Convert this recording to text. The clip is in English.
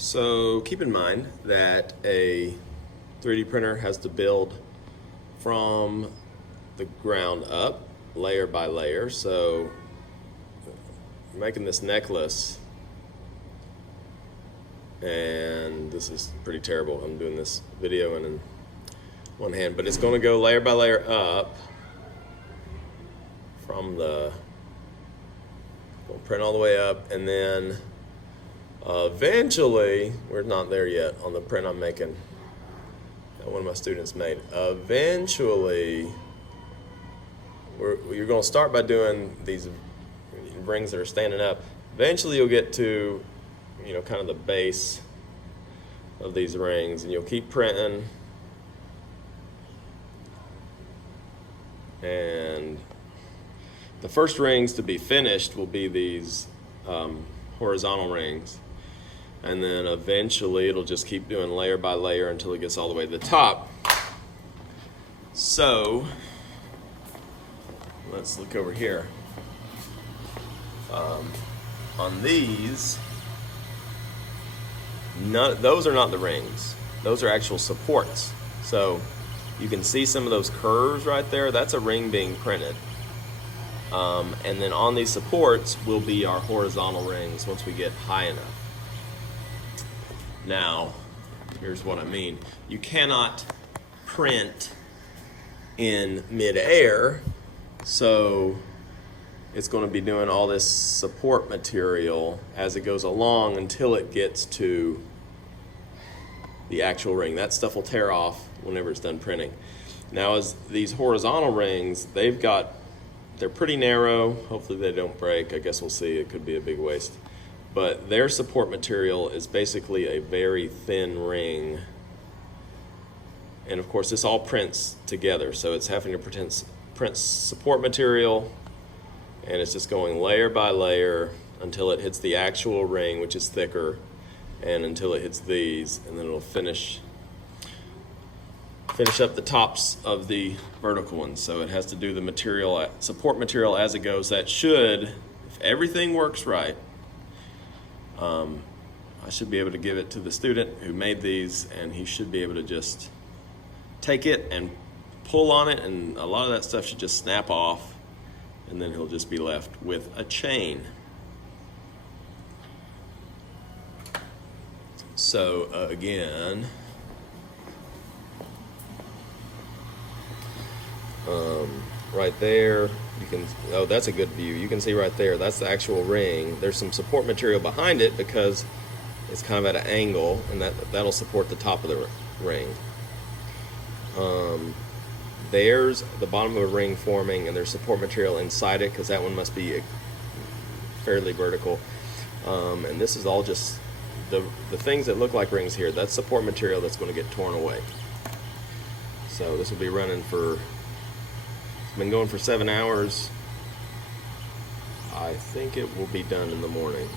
So keep in mind that a 3D printer has to build from the ground up, layer by layer. So making this necklace, and this is pretty terrible. I'm doing this video in one hand, but it's going to go layer by layer up from the, we'll print all the way up, and then eventually, we're not there yet on the print I'm making that one of my students made. Eventually, you're going to start by doing these rings that are standing up. Eventually, you'll get to, kind of the base of these rings, and you'll keep printing. And the first rings to be finished will be these horizontal rings. And then eventually it'll just keep doing layer by layer until it gets all the way to the top. So let's look over here. On these, those are not the rings. Those are actual supports. So you can see some of those curves right there. That's a ring being printed. And then on these supports will be our horizontal rings once we get high enough. Now, here's what I mean. You cannot print in mid-air, so it's going to be doing all this support material as it goes along until it gets to the actual ring. That stuff will tear off whenever it's done printing. Now, as these horizontal rings, they're pretty narrow. Hopefully they don't break. I guess we'll see. It could be a big waste. But their support material is basically a very thin ring. And of course, this all prints together. So it's having to print support material, and it's just going layer by layer until it hits the actual ring, which is thicker, and until it hits these, and then it'll finish up the tops of the vertical ones. So it has to do the support material as it goes. That should, if everything works right, I should be able to give it to the student who made these, and he should be able to just take it and pull on it, and a lot of that stuff should just snap off, and then he'll just be left with a chain. So again, right there, you can, oh, that's a good view. You can see right there, that's the actual ring. There's some support material behind it because it's kind of at an angle, and that'll support the top of the ring. There's the bottom of a ring forming, and there's support material inside it because that one must be fairly vertical. And this is all just the things that look like rings here. That's support material that's going to get torn away. So this will be running for, it's been going for 7 hours. I think it will be done in the morning.